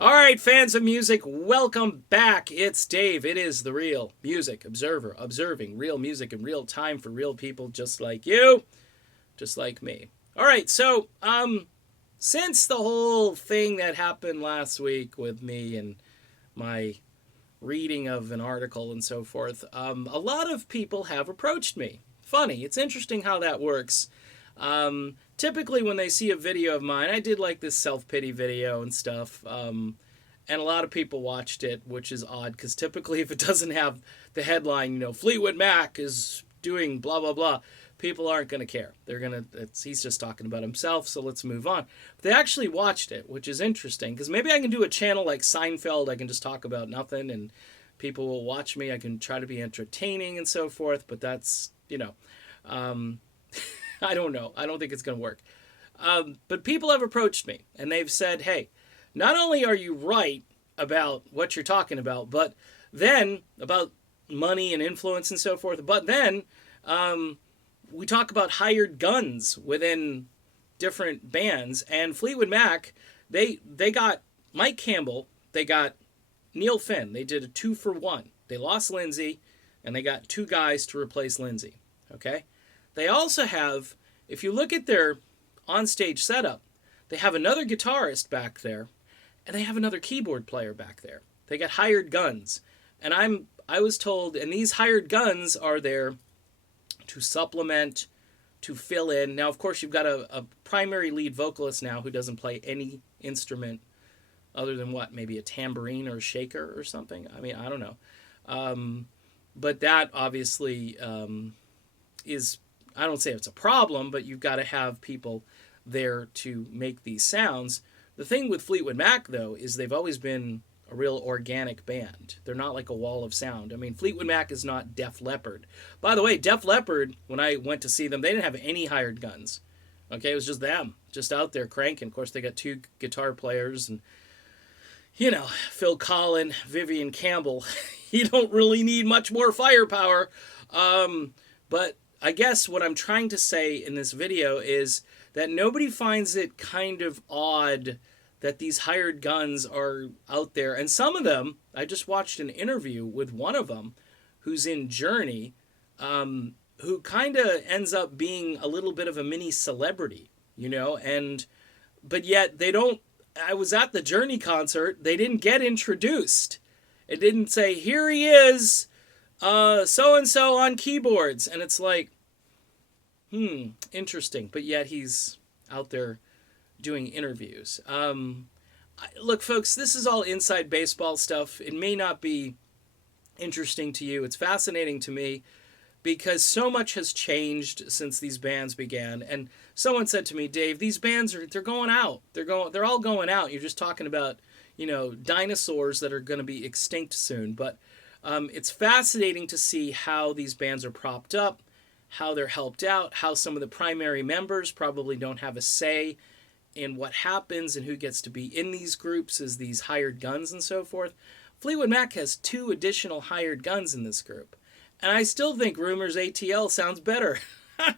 All right, fans of music, welcome back. It's Dave. It is the Real Music Observer, observing real music in real time for real people just like you, just like me. All right, since the whole thing that happened last week with me and my reading of an article and so forth, a lot of people have approached me. Funny, it's interesting how that works. Typically, when they see a video of mine, I did like this self pity video and stuff, and a lot of people watched it, which is odd because typically, if it doesn't have the headline, Fleetwood Mac is doing blah blah blah, people aren't going to care. He's just talking about himself, so let's move on. But they actually watched it, which is interesting because maybe I can do a channel like Seinfeld. I can just talk about nothing and people will watch me. I can try to be entertaining and so forth, but that's, I don't know. I don't think it's going to work. But people have approached me and they've said, hey, not only are you right about what you're talking about, but then about money and influence and so forth, but then we talk about hired guns within different bands. And Fleetwood Mac, they got Mike Campbell, they got Neil Finn. They did a 2-for-1. They lost Lindsay and they got two guys to replace Lindsay. Okay? They also have, if you look at their onstage setup, they have another guitarist back there, and they have another keyboard player back there. They got hired guns. And I was told, and these hired guns are there to supplement, to fill in. Now, of course, you've got a primary lead vocalist now who doesn't play any instrument other than what? Maybe a tambourine or a shaker or something? I mean, I don't know. But that obviously is, I don't say it's a problem, but you've got to have people there to make these sounds. The thing with Fleetwood Mac, though, is they've always been a real organic band. They're not like a wall of sound. I mean, Fleetwood Mac is not Def Leppard. By the way, Def Leppard, when I went to see them, they didn't have any hired guns. Okay, it was just them, just out there cranking. Of course, they got two guitar players and, Phil Collin, Vivian Campbell. You don't really need much more firepower. But I guess what I'm trying to say in this video is that nobody finds it kind of odd that these hired guns are out there. And some of them, I just watched an interview with one of them who's in Journey, who kind of ends up being a little bit of a mini celebrity, but yet they don't, I was at the Journey concert, they didn't get introduced. It didn't say, here he is, so-and-so on keyboards. And it's like, interesting. But yet he's out there doing interviews. Look, folks, this is all inside baseball stuff. It may not be interesting to you. It's fascinating to me because so much has changed since these bands began. And someone said to me, Dave, these bands they're going out. They're all going out. You're just talking about, dinosaurs that are going to be extinct soon. But it's fascinating to see how these bands are propped up, how they're helped out, how some of the primary members probably don't have a say in what happens and who gets to be in these groups as these hired guns and so forth. Fleetwood Mac has 2 additional hired guns in this group. And I still think Rumors ATL sounds better. I'm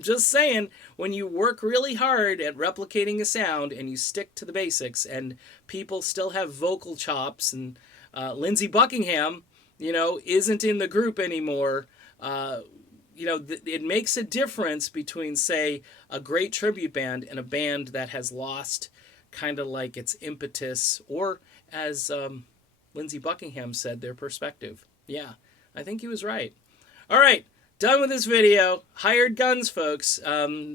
just saying, when you work really hard at replicating a sound and you stick to the basics and people still have vocal chops and Lindsey Buckingham, isn't in the group anymore, it makes a difference between, say, a great tribute band and a band that has lost kind of like its impetus or, as Lindsey Buckingham said, their perspective. Yeah, I think he was right. All right, done with this video. Hired guns, folks.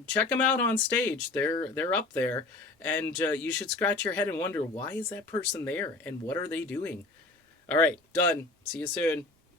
Check them out on stage. They're up there. And you should scratch your head and wonder, why is that person there? And what are they doing? All right, done. See you soon.